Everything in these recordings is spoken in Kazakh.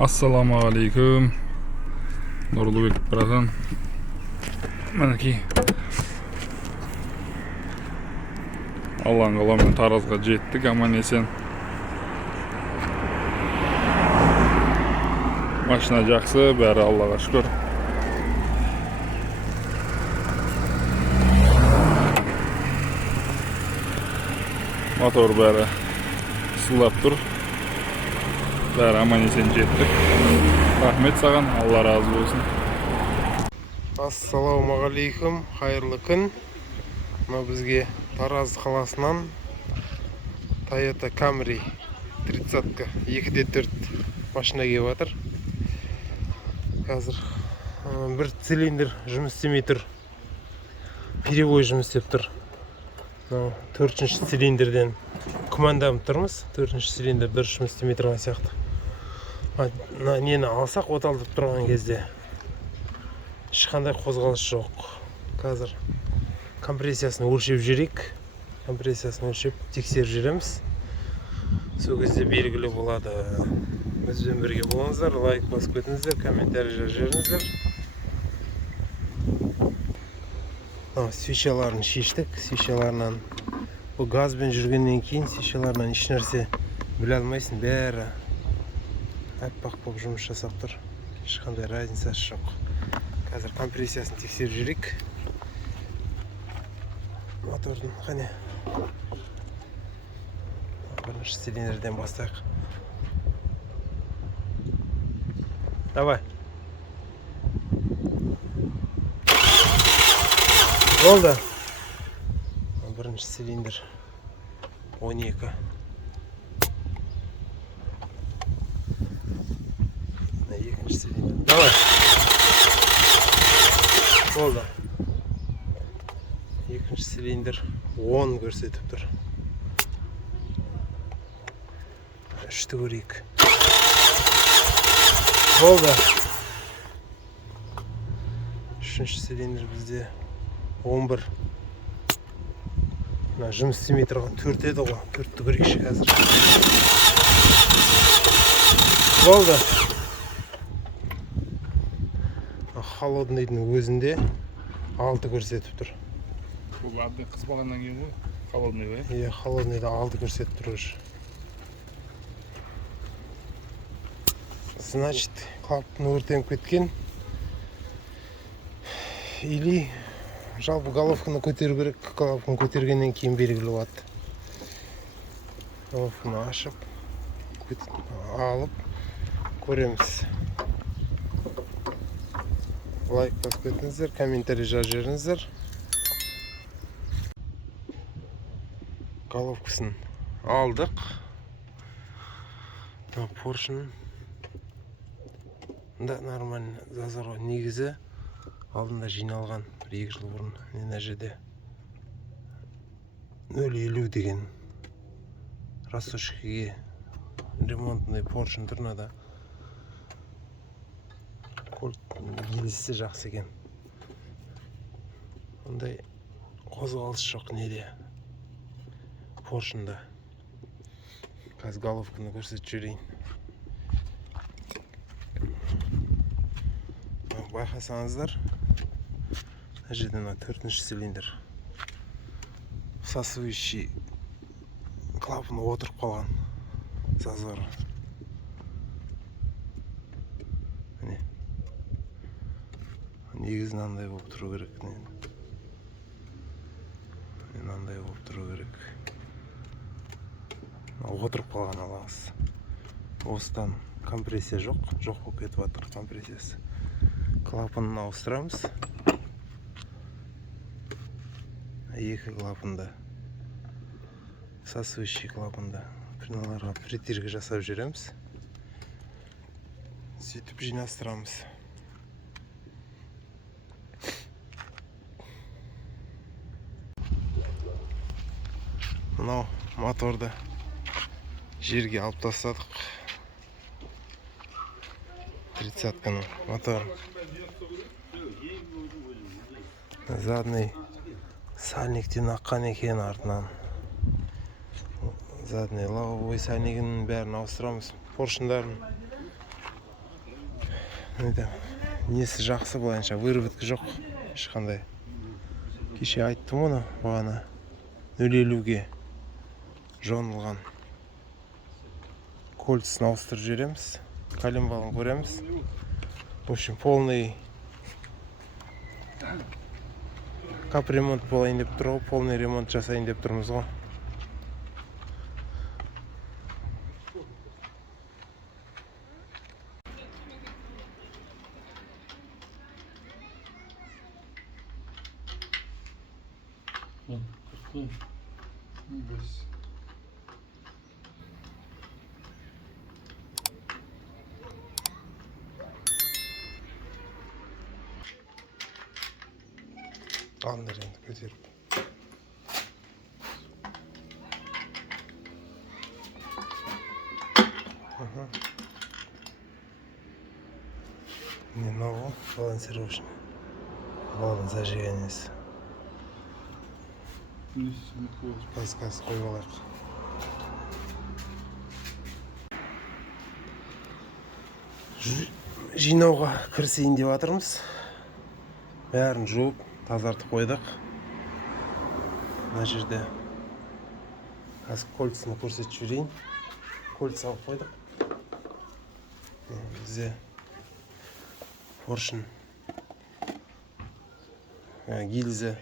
Assalamu alaikum. Nurulubek birazdan. Manaki. Allah'ın qalamın Tarazga jettik, aman esen. Maşina жақсы, bari Allah'a şükür. Motor bari sılap dur. Bari aman esen jettik. Rahmet sağan, Allah razı olsun. Assalamu alaikum, hayırlı күн. Мына бізге Тараз қаласынан Toyota Camry 30-ка 2.4 машина келіп жатыр. Қазір бір цилиндр жұмыс істемей тұр. Перебой жұмыс істеп тұр. 4-ші цилиндрден күмәнданып тұрмыз. 4-ші цилиндр дұрыс жұмыс істемей тұрған сияқты. Нені алсақ, оталдып тұрған кезде ешқандай қозғалыс жоқ. Қазір компрессиясын өлшеп жүрейік. Компрессиясын өлшеп тексеріп жүреміз. Сол кезде белгілі болады. Бізбен бірге болыңыздар, лайк басып кетіңіздер, комментарий жазыңыздар. Свечаларын шештік. Свечаларынан бұл газбен жүргеннен кейін свечаларынан еш нәрсе біле алмайсың, бәрі аппақ болып жұмыс жасап тұр. Ешқандай разницасы жоқ. Қазір компрессиясын тексеріп жүрейік. Мотордың қане. Бірінші цилиндрден бастайық. Давай. Болды. Бірінші цилиндр 12. Екінші цилиндр. Давай. Болды. Екінші цилиндр 10 көрсетіп тұр. Үшті көрейік. Болды. Үшінші цилиндр бізде 11. Жұмыс істемей тұрған 4 еді ғой. 4-ті көрейікші қазір. Болды. Холодныйдың өзінде 6 көрсетіп тұр. Бұл әбді қыз болғаннан кейін ғой, холодный ғой? Иә, холодныйда 6 көрсетіп тұр уже. Значит, клапан өртеніп кеткен. Или жалпы головканы көтеру керек. Головканы көтергеннен кейін белгілі болады. Головканы ашып, алып көреміз. Лайк басып кетіңіздер, комментарий жазып жіберіңіздер. Головкасын алдық. Поршын да нормально зазор. Негізі алдында жиналған 1-2 жыл бұрын мына жерде 0.50 деген рассрочкаге ремонтный поршын тұр. Мынада елесі жақсы екен. Ондай қозғалыс жоқ неде поршында. Қазір головканы көрсетіп жүрейін. Байқасаңыздар, мына жерден 4-ші цилиндр всасывающий клапаны отырып қалған зазоры. Негізі мынандай болып тұру керек. Мынандай болып тұру керек. Отырып қалған алаңыз. Осыдан компрессия жоқ болып кетіп жатыр компрессиясы. Клапанын ауыстырамыз. 2 клапанда, всасывающий клапанда пеналарға притирка жасап жүреміз. Сөйтіп жинастырамыз. Мынау моторды жерге алып тастадық. 30-каның мотор. Задний сальниктен аққан екен артынан. Задний лобовой сальнигінің бәрін ауыстырамыз. Поршындарын несі жақсы былайынша выработка жоқ ешқандай. Кеше айттым оны бағана 0,50-ге жонылған кольцасын ауыстырып жібереміз, коленвалын көреміз. В общем, полный капремонт болайын деп тұр ғой, полный ремонт жасайын деп тұрмыз ғой. Андыр енді көтеріп. Не мынау балансировочный. Балын зажиганиясы. Подсказка қойып алайық. Жинауға кірісейін деп жатырмыз. Бәрін жуып, тазартып қойдық. Мына жерде қазір кольцаны көрсетіп жіберейін. Кольца алып қойдық. Бізде поршын гильза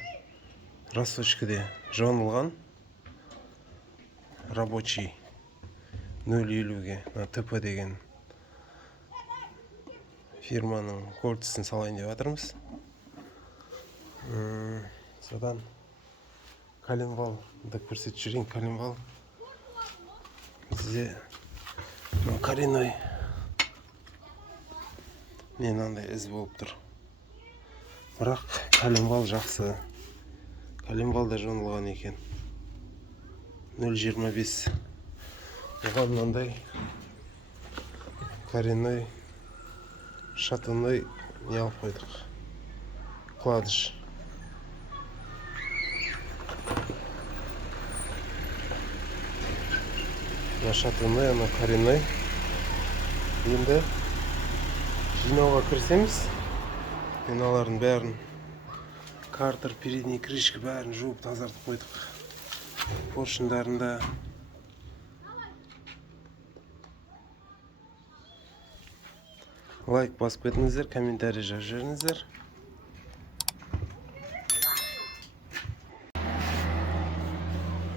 рассочкаде жонылған, рабочий 0,50-ге, ТП деген фирманың кольцасын салайын деп жатырмыз. Содан коленвалды көрсетіп жүрейін. Коленвал бізде коренной мынандай із болып тұр. Бірақ коленвал жақсы. Коленвал да жонылған екен. 0,25. Оған мынандай коренной шатынный не алып қойдық. Вкладыш. Шатынный, ана коренной. Енді жинауға кірісеміз. Мыналардың бәрін картер, передний крышка бәрін жуып тазартып қойдық. Поршындарында лайк басып кетіңіздер, комментарий жазып жіберіңіздер.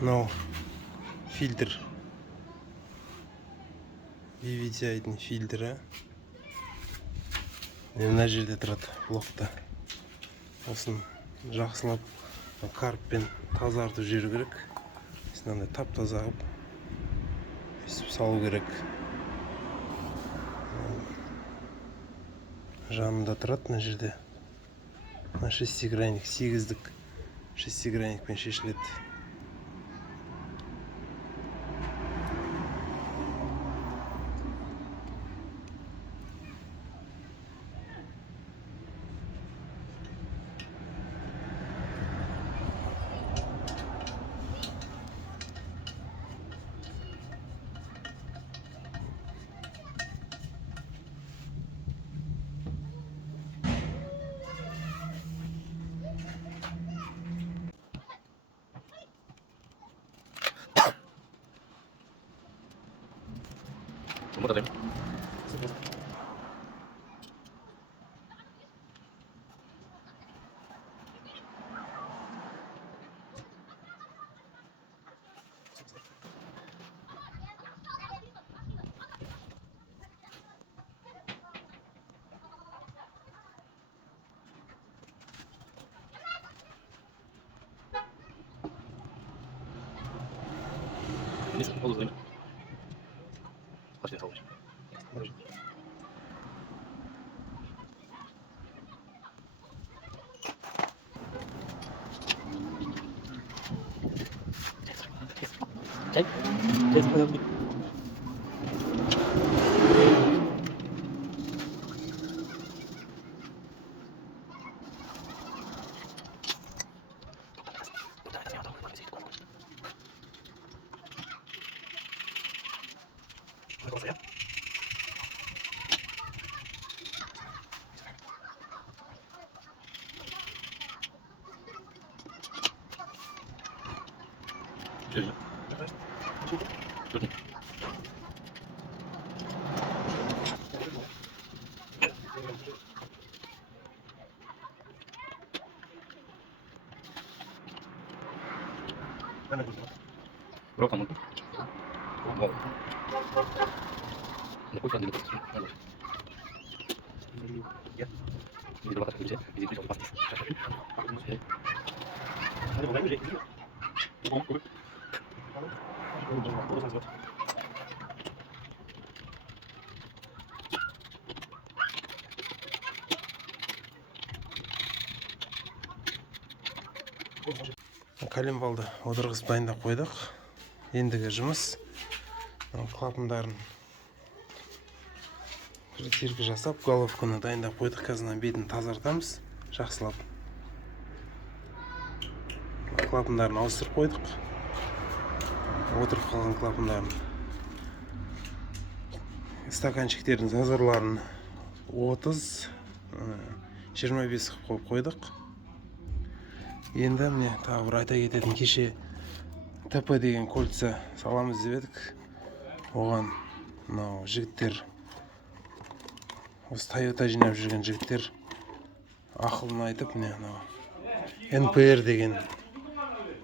Мынау фильтр. VVTI-дің фильтрі. Мына жерде тұрады блокта. Осын жақсылап карппен тазартып жіберу керек. Мынандай тап-таза қылып салу керек. Жанында тұрады мына жерде. Шестигранник, 8-дік шестигранникпен шешіледі. Burada değil. Neyse, olur değil mi? Başka bir olur. Çek. Коленвалды отырғызып дайындап қойдық. Ендігі жұмыс клапандарын притирка жасап, головканы дайындап қойдық. Қазір бетін тазартамыз, жақсылап. Клапандарын ауыстырып қойдық. Отырып қалған клапандарын, стаканчиктердің зазорларын 30-25 қойып қойдық. Енді міне тағы бір айта кететін, кеше ТП деген кольца саламыз деп едік. Оған мынау жігіттер, осы Toyota жинап жүрген жігіттер ақылын айтып, міне мынау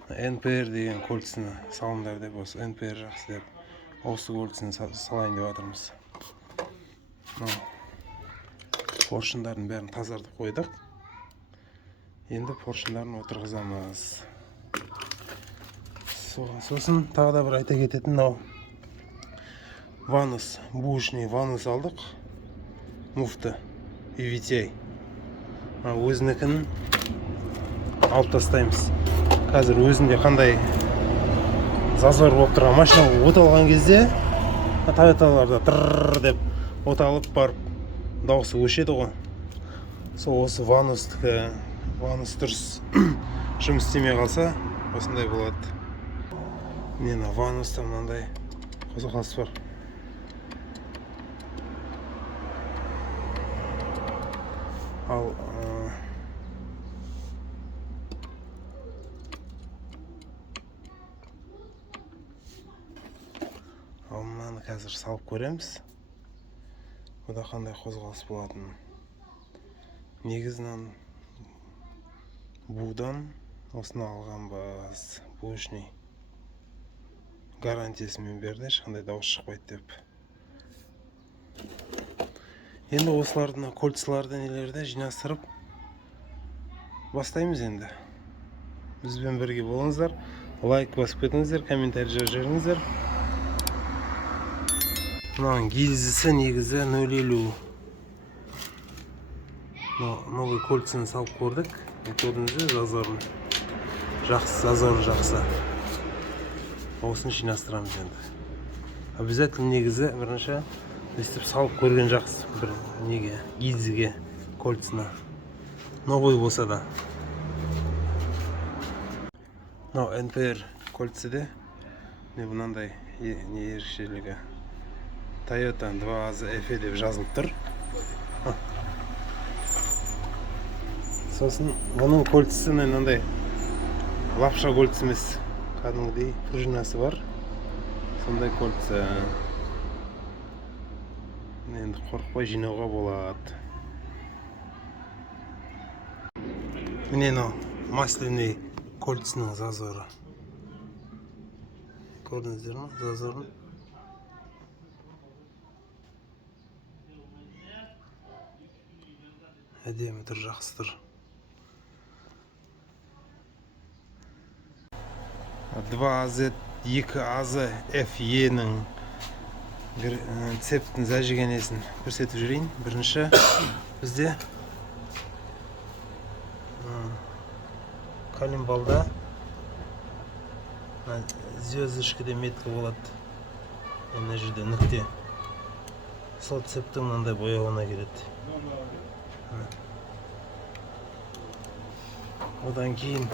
NPR деген кольцаны салыңдар деп, осы NPR жақсы деп, осы кольцаны салайын деп жатырмыз. Поршындардың бәрін тазартып қойдық. Енді поршындарын отырғызамыз. Сосын тағы да бір айта кететін, мынау ванус, бушный ванус алдық. Муфты VVTi. Өзінікін алып тастаймыз. Қазір өзінде қандай зазор болып тұрған машина от алған кезде, Toyotаларда тырррр деп от алып барып дауысы өшеді ғой. Сол осы ванустікі, ванус дұрыс жұмыс істемей қалса, осындай болады. Мені вануста мынандай қозғалыс бар. Ал мынаны қазір салып көреміз. Бұда қандай қозғалыс болатынын. Негізінен будан осыны алғанбыз, бушный гарантиясымен берді, ешқандай дауыс шықпайды деп. Енді осылардың кольцаларды нелерді жинастырып бастаймыз енді. Бізбен бірге болыңыздар, лайк басып кетіңіздер, комментарий жазыңыздар. Мынаның гильзасы негізі 0,50. Новый кольцаны салып көрдік. Көрдіңіздер, зазорын. Жақсы, зазоры жақсы. Осын жинастырамыз енді. Обязательно негізі бірінші өстіп салып көрген жақсы, бір неге, гильзіге, кольцына. Новый болса да. Мынау NPR кольцеде мынандай не ерекшелігі. Toyota 2AZ деп жазылып тұр. Сосын оның кольцесі мынандай лапша кольцесі емес, кәдімгідей пружинасы бар. Сондай кольца. Енді қорықпай жинауға болады. Міне мынау масляный кольцының зазоры. Көрдіңіздер ме зазорын? Әдемі тұр, жақсы тұр. 2AZ, 2AZ FE-нің цептің зәжігенесін көрсетіп жүрейін. Бірінші бізде коленвалда звездочкаде метка болады. Мына жерде нүкте. Сол цептің мынандай бояуына келеді. Одан кейін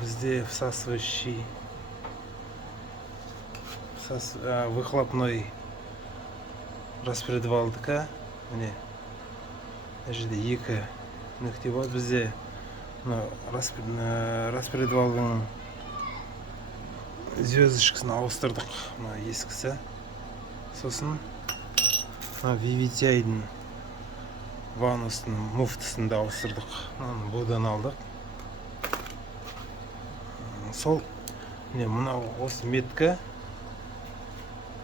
бізде всасывающий выхлопной распредвалдікі. Міне жерде екі нүкте бар. Бізде распредвалдың звездочкасын ауыстырдық. Мына ескісі. Сосын VVTi-дің ванусының муфтысын да ауыстырдық. Бұдан алдық. Сол мына осы метка.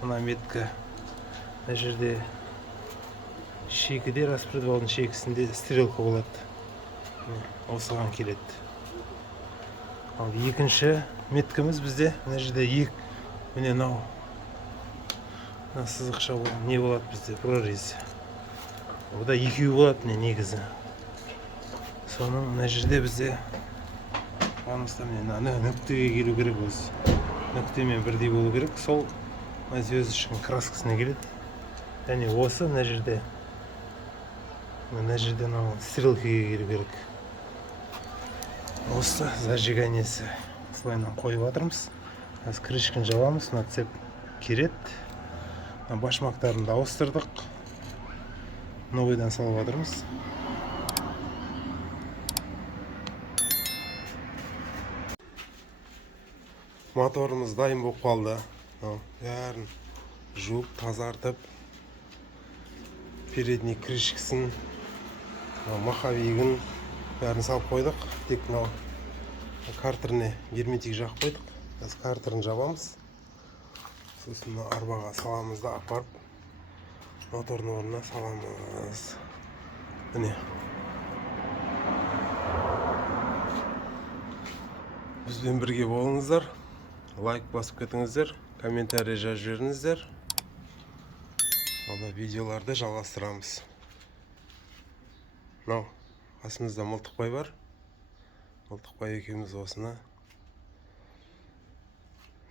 Мына метка. Мына жерде шекіде, распредвалдың шекісінде стрелка болады. Осыған келеді. Ал екінші меткамыз бізде мына жерде міне мынау сызықша не болады бізде, прорез. Ода екеуі болады негізі. Соның мына жерде бізде вануста нүктеге келу керек өзі. Нүктемен бірдей болу керек. Сол звездочканың краскасына келеді. Және осы мына жерде стрелкаге келу керек. Осы зажиганиясы. Осылайынан қойып жатырмыз. Крышканы жабамыз, цеп керет. Башмақтарын да ауыстырдық. Новыйдан салып жатырмыз. Моторымыз дайын болып қалды. Бәрін жуып, тазартып, передний крышкасын, маховигін бәрін салып қойдық. Тек мынау картеріне герметик жағып қойдық. Біз картерін жабамыз. Сосын арбаға саламыз да апарып, моторның орнына саламыз. Міне. Бізбен бірге болыңыздар. Лайк басып кетіңіздер, комментарий жазып жіберіңіздер. Алда видеоларды жалғастырамыз. Мынау қасымызда Мылтықбай бар. Мылтықбай екеуміз осыны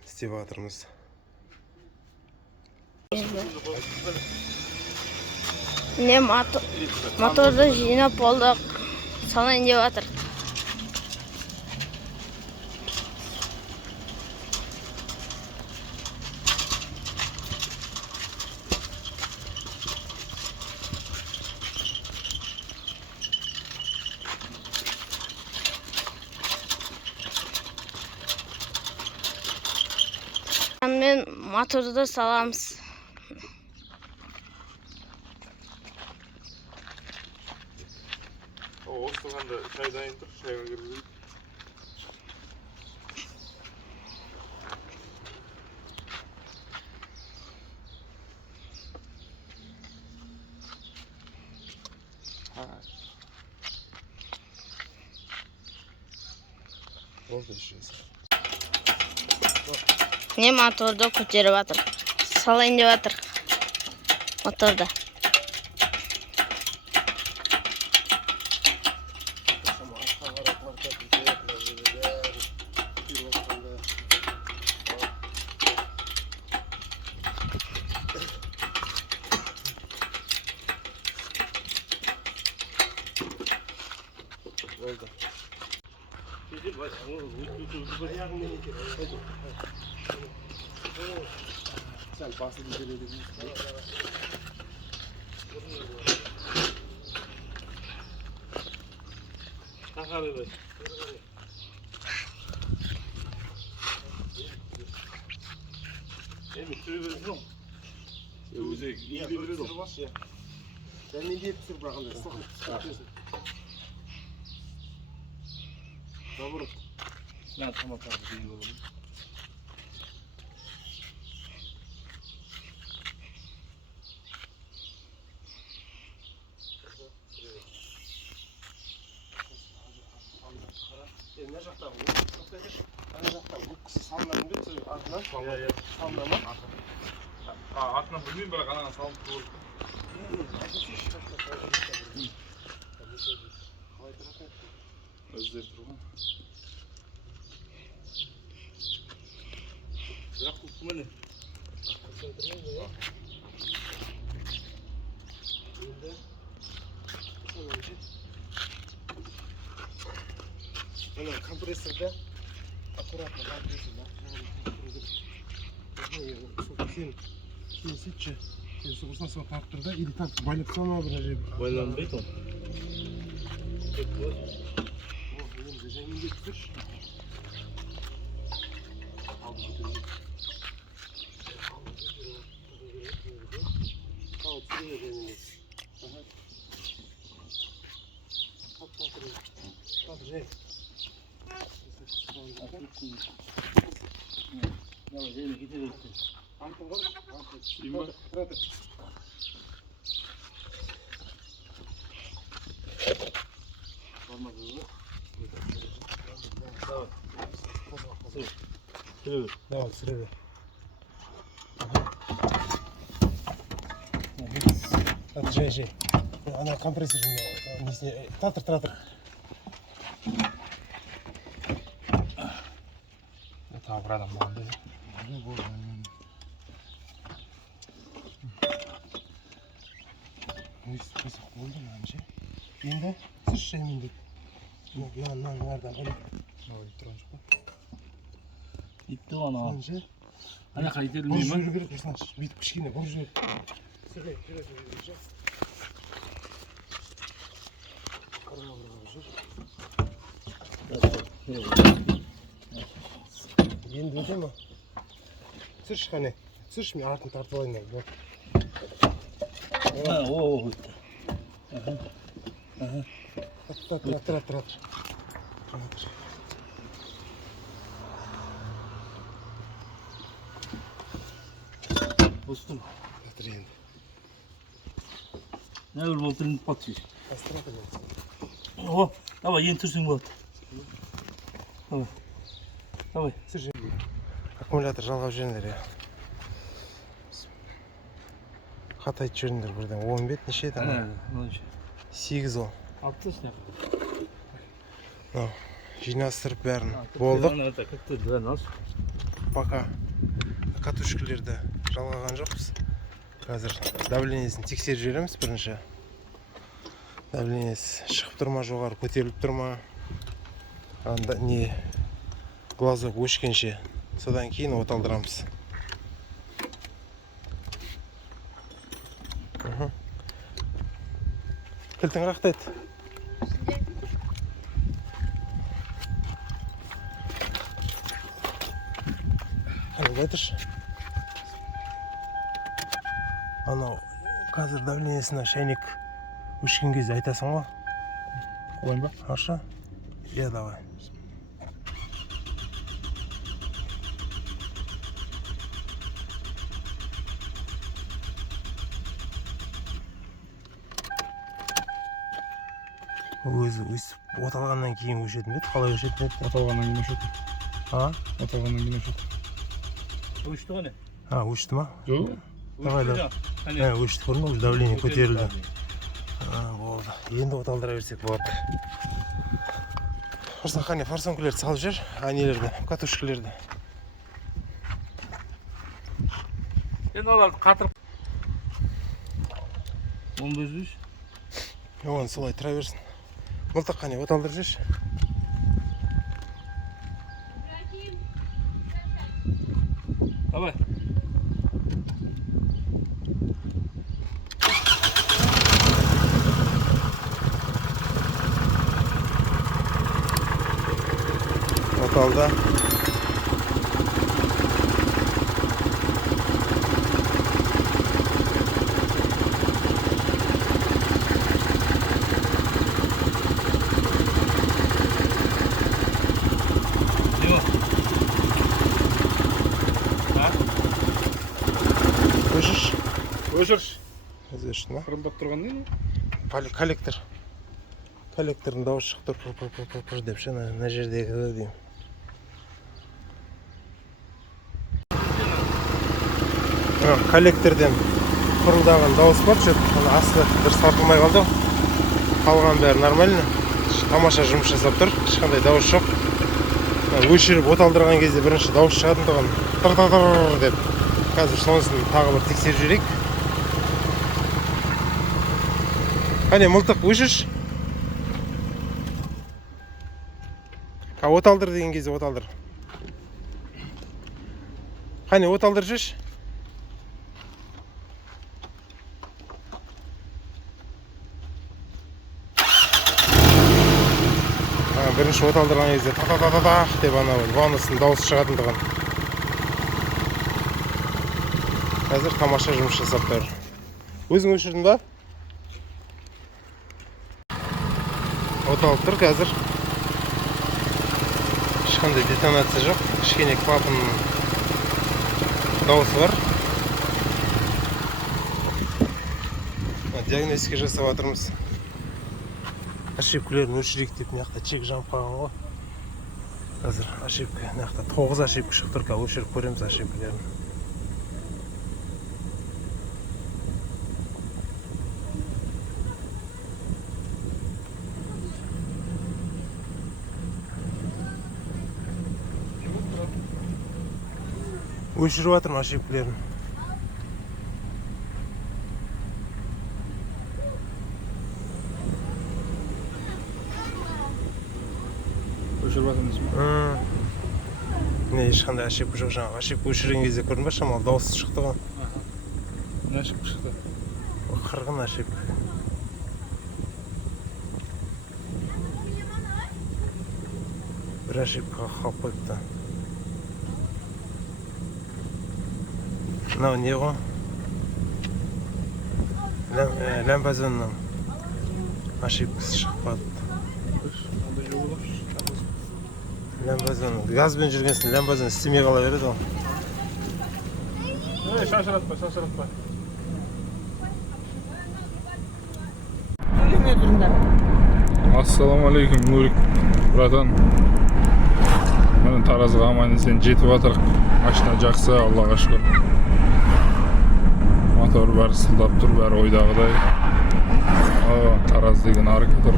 істеп жатырмыз. Не моторды жинап болдық. Салайын деп жатыр. Мен моторды саламыз. Осығанда шай дайын тұр, шайға кіргізейік. Не моторды көтеріп жатыр. Салайын деп жатыр. Моторды. Сәл басып жібереді. Тақады бай. Енді түсіре бересің оң? Өзек, иіле береді оң? Мен дейіп түсір бірақында, соқып түсіресің. Забырып. Мен тамақтарды дейін болады. Мына жақтағы ана жақтағы өткісі салынатын бет сөз артынан салына ма? Артынан білмеймін, бірақ анаған салынып тұрып. Өздері тұрған. Бірақ құлқы мәне. Ана компрессорда аккуратно компрессорда. Сен сөйтші. Сен соғысына соға тағып тұр да, или так байлап салма бір жерге. Байланбайды ол. Енді жәйменде түсірші. Давай, срывай. Жай. Ана компрессор несіне татыр. Тағы бір адам болғанда. Песок болды мынанша. Енді түсірші жаймен деп. Мынаны әрден қойып. Тұрған жоқ па? ипті ана. Мынанша. Ана қайтер Бұрып білмеймін. жүру керек тұрсаңшы. Бүйтіп кішкене бұрып жүру. Сірге жүру. Енді өте ма? Түсірші қане. Түсірші мен артын тартып алайын. О. Тұр. Dostum. Тұр енді. Ne olur voltun patıyor. Бастыратыр енді. О, давай ен тұрсың болады. Давай. Түсір жеңді. Аккумулятор жалғап жүріңдер, я. Хат айтып жүріңдер бірден. 10 бет неше еді? 8 ол. Аптыс не? Жинастырып бәрін болдық. Как-то для нас. Пока катушкілерді жалғаған жоқпыз. Қазір давлениесін тексеріп жібереміз бірінші. Давлениесі шығып тұр ма, жоғары көтеріліп тұр ма. Анда не глазок өшкенше содан кейін оталдырамыз. Кілтің рақтайды. Қандай тұршы? Анау қазір давлениесіне шайник өшкен кезде айтасың ғой. Қойын ба? Аша? Я давай. Өзі оталғаннан кейін өшетін бет, қалай өшетін бет? Оталғаннан кейін өшеді. Оталғаннан кейін өшеді. Uçtu hani. Өшті ма? Жоқ. Давай, давай. Өшті көрдің ғой, давление көтерілді. Болды. Енді оталдыра берсек болады. Осыдан қане форсункілерді салып жүр, анелерді, катушкілерді. Енді оларды қатырып. Оны да үзбейші. Оны солай тұра берсін. Мылтық қане оталдырып жүрші. Давай. Оталды. Ne o? Өшіш. Өшірш. Өшті ма? Қырылдап тұрған не? Коллектор. Коллектордың дауысы шығып тұр деп ше, мына жердегі деймін. Коллекторден құрылдаған дауыс бар, что-то асты дұрыс тартылмай қалды. Қалған бәрі нормально. Тамаша жұмыс жасап тұр, ешқандай дауыс жоқ. Өшіріп оталдырған кезде бірінші дауыс шығатындығын тыр деп. Қазір сонысын тағы бір тексеріп жүрейік. Қане мылтық өшірш. Оталдыр деген кезде оталдыр. Қане оталдыр жүрш. Бірінші оталдырған кезде та-та-та-та-тақ деп ана ваннасын дауыс шығатындығын. Қазір тамаша жұмыс жасап тұр. Өзің өшірдің ба? Оталып тұр қазір. Ешқандай детонация жоқ. Кішкене клапан дауысы бар. Диагностика жасап жатырмыз. Ошибкілерін өшірейік деп мына чек жанып қалған ғой. Қазір ошибка, мына 9 ошибка шығып тұр. Қазір өшіріп көреміз ошибкілерін. Өшіріп жатырмын ошибкілерін. Өшіріп жатырмыз ба? Не, ешқандай ошибка жоқ. Жаңағы ошибка өшірген кезде көрдің ба, шамалы дауысы шықты ғой. Не ошибка шықты? Қырғын ошибка. Бір ошибка қалып қойыпты. Мынау не ғой? Ләмбазонның ошибкасы шықпады. Ләмбазон, газбен жүргенсін, ләмбазон істемей қала береді ол. Шашыратпа, шашыратпа. Ассалаумалейкум, Нурик, братан. Мен Таразға аман есен жетіп жатырық. Машина жақсы, Аллаға шүкір. Мотор бәрі сылдап тұр, бәрі ойдағыдай. Тараз деген арка тұр.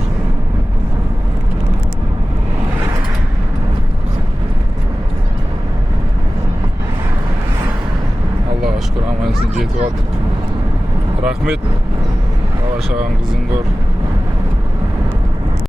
Аллаға шүкір аман есен жетіп жатырық. Рахмет. Бала шағаң қызың көр.